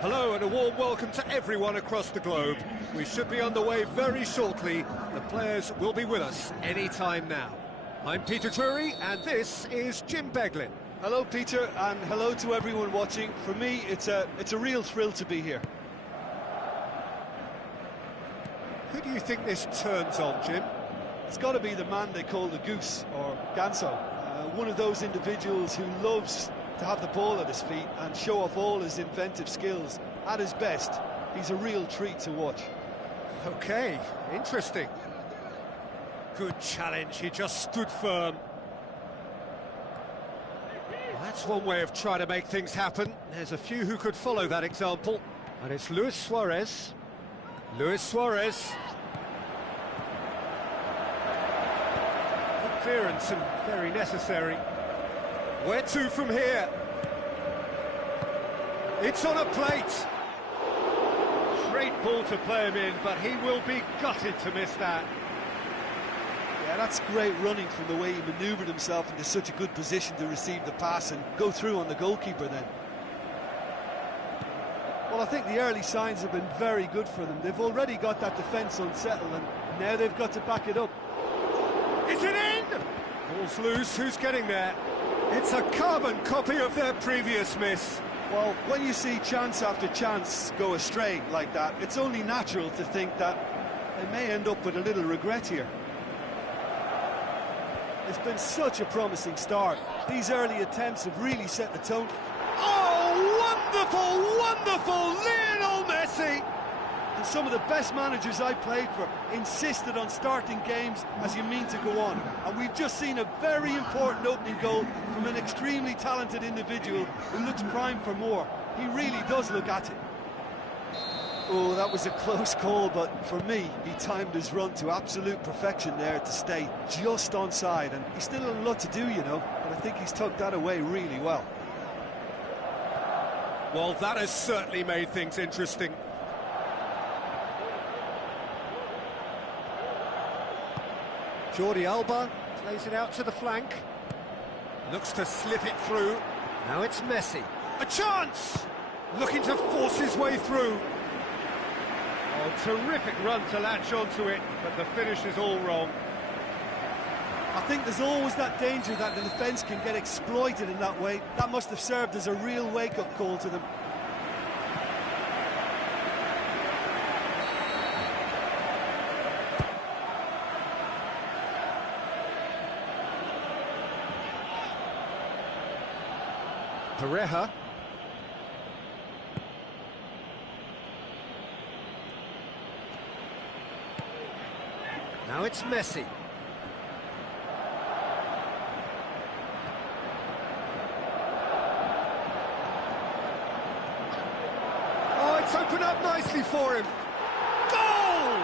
Hello and a warm welcome to everyone across the globe. We should be underway very shortly. The players will be with us any time now. I'm Peter Drury and this is Jim Beglin. Hello, Peter, and hello to everyone watching. For me, it's a real thrill to be here. Who do you think this turns on, Jim? It's got to be the man they call the Goose, or Ganso. One of those individuals who loves to have the ball at his feet and show off all his inventive skills. At his best, he's a real treat to watch. Okay, interesting. Good challenge, he just stood firm. Well, that's one way of trying to make things happen. There's a few who could follow that example. And it's Luis Suarez. Luis Suarez. Good clearance and very necessary. Where to from here? It's on a plate. Great ball to play him in, but he will be gutted to miss that. Yeah, that's great running from the way he manoeuvred himself into such a good position to receive the pass and go through on the goalkeeper then. Well, I think the early signs have been very good for them. They've already got that defence unsettled and now they've got to back it up. Is it in? Ball's loose, who's getting there? It's a carbon copy of their previous miss. Well, when you see chance after chance go astray like that, it's only natural to think that they may end up with a little regret here. It's been such a promising start. These early attempts have really set the tone. Oh, wonderful, wonderful, Lionel Messi! And some of the best managers I played for insisted on starting games as you mean to go on. And we've just seen a very important opening goal from an extremely talented individual who looks primed for more. He really does look at it. Oh, that was a close call, but for me, he timed his run to absolute perfection there to stay just onside. And he's still a lot to do, you know, but I think he's tucked that away really well. Well, that has certainly made things interesting. Jordi Alba plays it out to the flank. Looks to slip it through. Now it's Messi. A chance! Looking to force his way through. Oh, terrific run to latch onto it, but the finish is all wrong. I think there's always that danger that the defence can get exploited in that way. That must have served as a real wake-up call to them. Pareja. Now it's Messi. Oh, it's opened up nicely for him. Goal!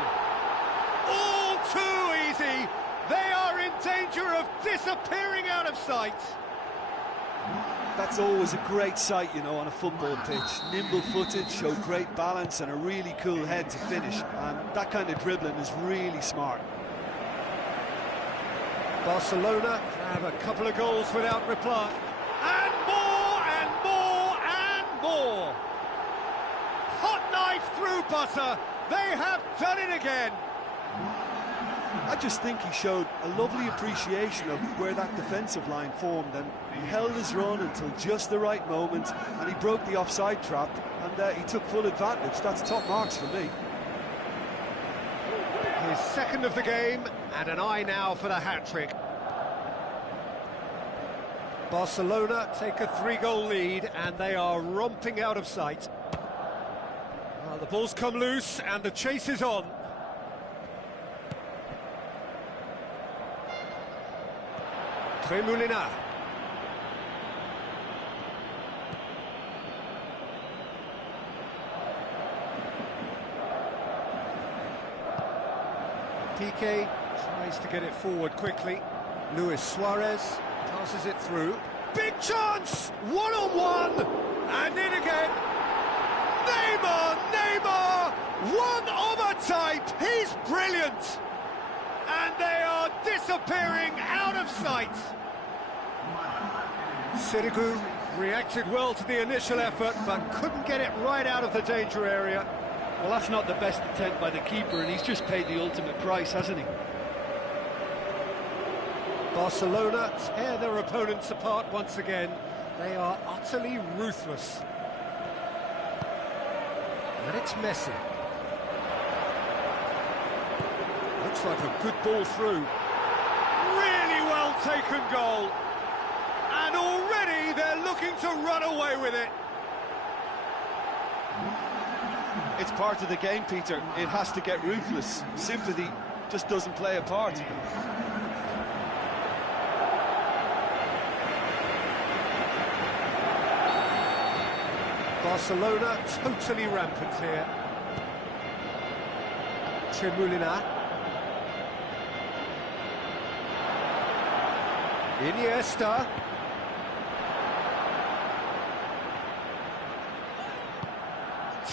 All too easy. They are in danger of disappearing out of sight. That's always a great sight, you know, on a football pitch. Nimble-footed, showed great balance and a really cool head to finish. And that kind of dribbling is really smart. Barcelona have a couple of goals without reply. And more, and more, and more. Hot knife through butter. They have done it again. I just think he showed a lovely appreciation of where that defensive line formed, and he held his run until just the right moment, and he broke the offside trap, and he took full advantage. That's top marks for me. His second of the game, and an eye now for the hat-trick. Barcelona take a 3-goal lead, and they are romping out of sight. Well, the ball's come loose, and the chase is on. Tremolina. Piqué tries to get it forward quickly. Luis Suarez passes it through. Big chance! One-on-one! And in again. Neymar! Neymar! One of a type! He's brilliant! And they are disappearing out of sight. Sirigu reacted well to the initial effort, but couldn't get it right out of the danger area. Well, that's not the best attempt by the keeper, and he's just paid the ultimate price, hasn't he? Barcelona tear their opponents apart once again. They are utterly ruthless. And it's Messi. Looks like a good ball through. Really well taken goal. And already they're looking to run away with it. It's part of the game, Peter. It has to get ruthless. Sympathy just doesn't play a part. Barcelona totally rampant here. Tremolina. Iniesta.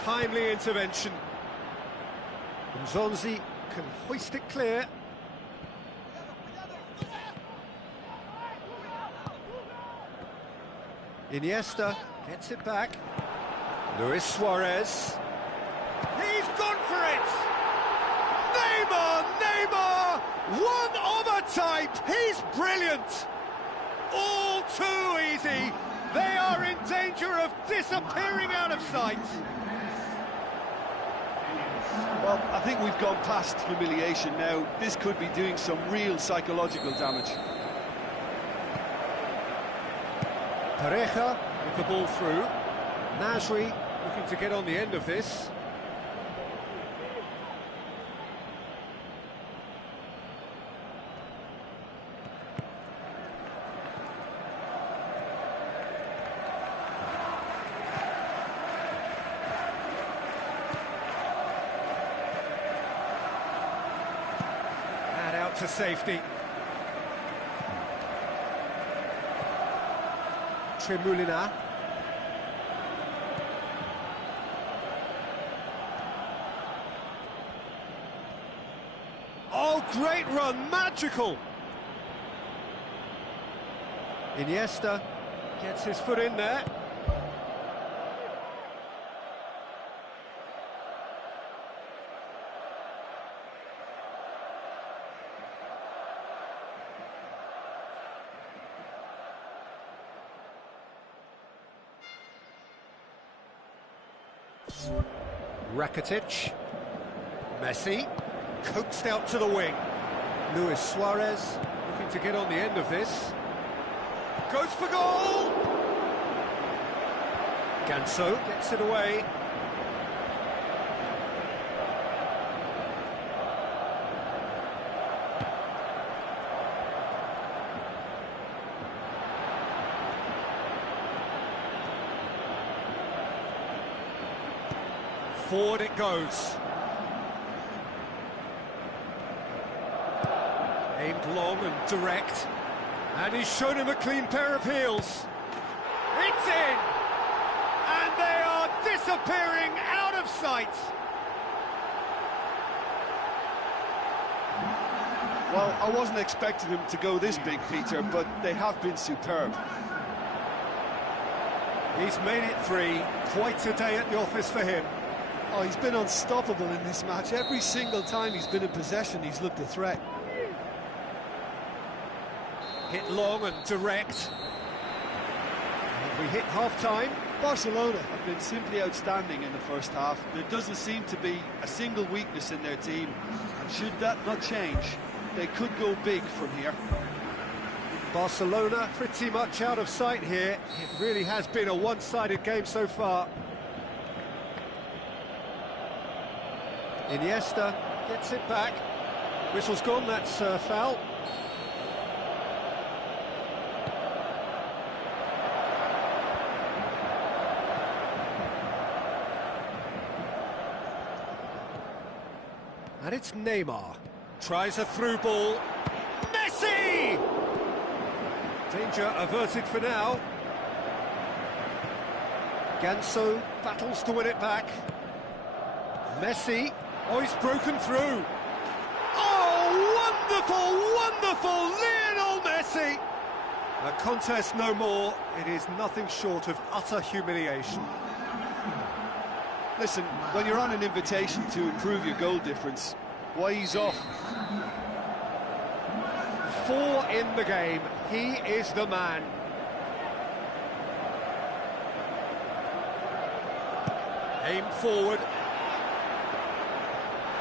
Timely intervention. Nzonzi can hoist it clear. Iniesta gets it back. Luis Suarez. He's gone for it! Neymar! One of a type! He's brilliant! All too easy! They are in danger of disappearing out of sight! Well, I think we've gone past humiliation now. This could be doing some real psychological damage. Pareja with the ball through. Nasri looking to get on the end of this. And out to safety. Tremulina. Oh, great run, magical! Iniesta gets his foot in there. Rakitic, Messi, coaxed out to the wing. Luis Suarez looking to get on the end of this. Goes for goal! Ganso gets it away. Forward it goes. Aimed long and direct. And he's shown him a clean pair of heels. It's in! And they are disappearing out of sight. Well, I wasn't expecting them to go this big, Peter, but they have been superb. He's made it 3. Quite a day at the office for him. Oh, he's been unstoppable in this match. Every single time he's been in possession, he's looked a threat. Hit long and direct. And we hit half-time. Barcelona have been simply outstanding in the first half. There doesn't seem to be a single weakness in their team. And should that not change, they could go big from here. Barcelona pretty much out of sight here. It really has been a one-sided game so far. Iniesta gets it back. Whistle's gone, that's foul. And it's Neymar. Tries a through ball. Messi! Danger averted for now. Ganso battles to win it back. Messi. Oh, he's broken through. Oh, wonderful Lionel Messi! A contest no more. It is nothing short of utter humiliation. Listen, when you're on an invitation to improve your goal difference, why ease off? 4 in the game. He is the man. Aim forward.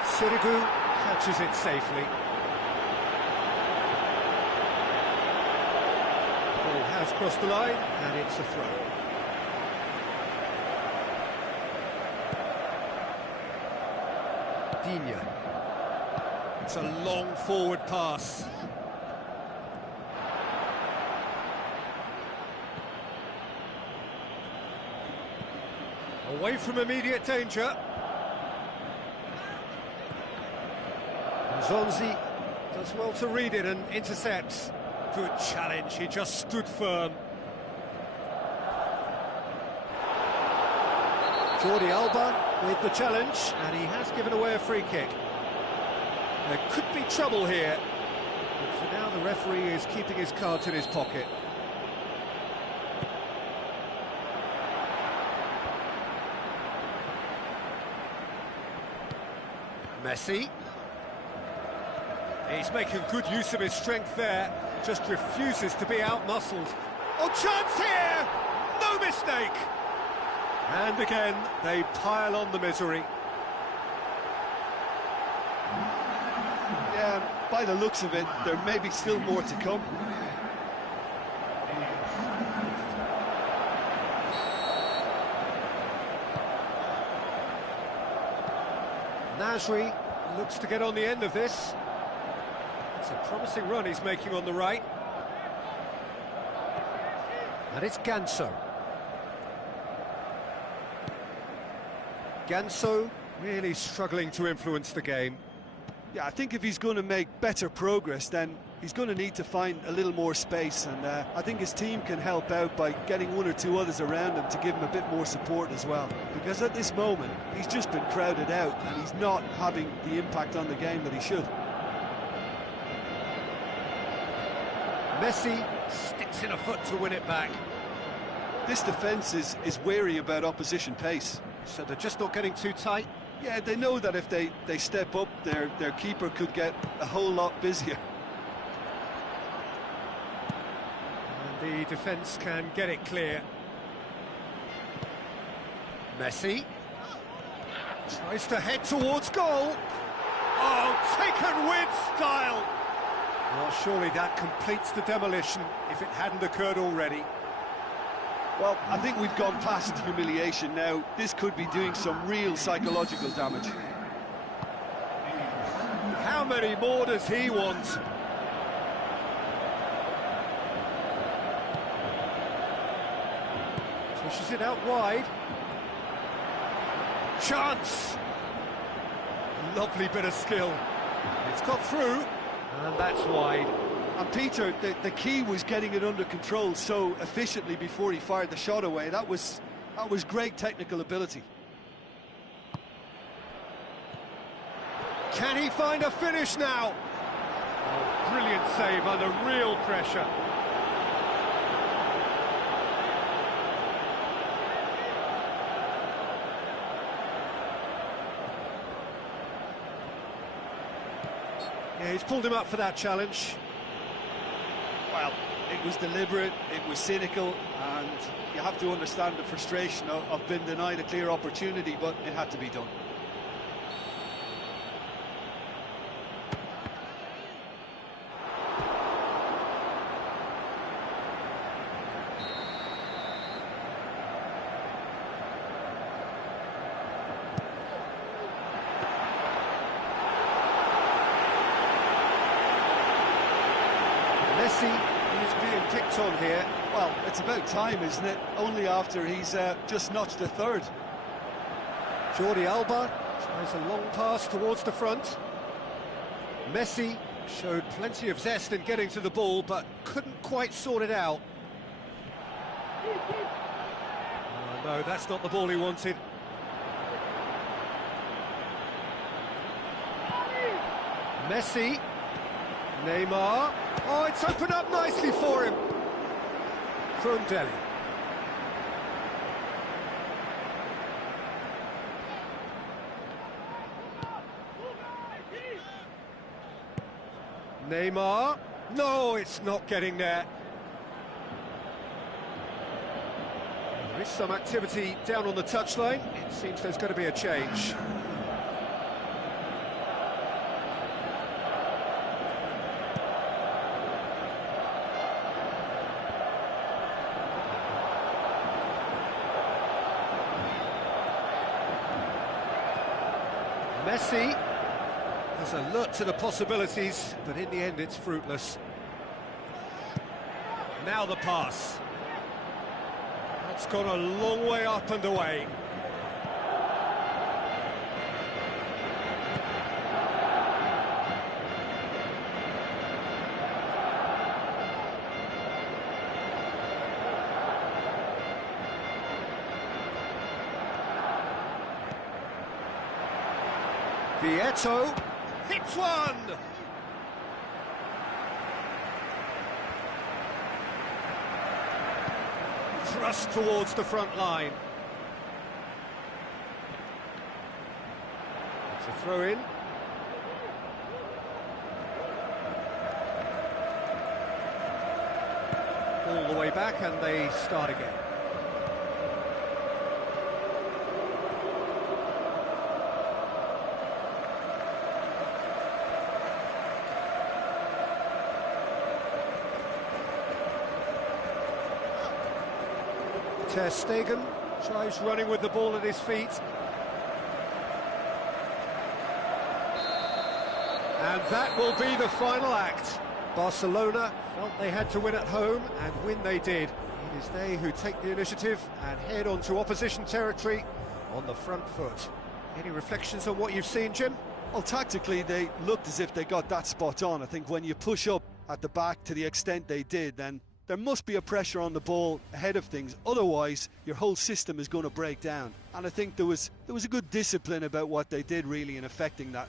Sirigu catches it safely. Ball has crossed the line, and it's a throw. Digne. It's a long forward pass. Away from immediate danger. Zonzi does well to read it and intercepts. Good challenge, he just stood firm. Jordi Alba with the challenge, and he has given away a free kick. There could be trouble here, but for now the referee is keeping his cards in his pocket. Messi. He's making good use of his strength there, just refuses to be out-muscled. Oh, chance here! No mistake! And again, they pile on the misery. Yeah, by the looks of it, there may be still more to come. Nasri looks to get on the end of this. It's a promising run he's making on the right. And it's Ganso. Ganso really struggling to influence the game. Yeah, I think if he's going to make better progress, then he's going to need to find a little more space, and I think his team can help out by getting one or two others around him to give him a bit more support as well. Because at this moment, he's just been crowded out, and he's not having the impact on the game that he should. Messi sticks in a foot to win it back. This defence is wary about opposition pace. So they're just not getting too tight. Yeah, they know that if they step up, their keeper could get a whole lot busier. And the defence can get it clear. Messi tries to head towards goal. Oh, taken with style. Well, surely that completes the demolition if it hadn't occurred already. Well, I think we've gone past humiliation now. This could be doing some real psychological damage. How many more does he want? Pushes it out wide. Chance! Lovely bit of skill. It's got through, and that's wide. And Peter, the key was getting it under control so efficiently before he fired the shot away. That was great technical ability. Can he find a finish now? Oh, brilliant save under real pressure. Yeah, he's pulled him up for that challenge. Well, it was deliberate, it was cynical, and you have to understand the frustration of being denied a clear opportunity, but it had to be done. Messi is being picked on here. Well, it's about time, isn't it? Only after he's just notched a third. Jordi Alba tries a long pass towards the front. Messi showed plenty of zest in getting to the ball, but couldn't quite sort it out. Oh, no, that's not the ball he wanted. Messi. Neymar. Oh, it's opened up nicely for him. From Delhi. Neymar. No, it's not getting there. There is some activity down on the touchline. It seems there's going to be a change. Messi has alert to the possibilities, but in the end it's fruitless. Now the pass. That's gone a long way up and away. Vieto hits one! Thrust towards the front line. It's a throw in. all the way back, and they start again. Ter Stegen tries running with the ball at his feet. And that will be the final act. Barcelona felt they had to win at home, and win they did. It is they who take the initiative and head onto opposition territory on the front foot. Any reflections on what you've seen, Jim? Well, tactically, they looked as if they got that spot on. I think when you push up at the back to the extent they did, then there must be a pressure on the ball ahead of things. Otherwise, your whole system is going to break down. And I think there was a good discipline about what they did, really, in affecting that.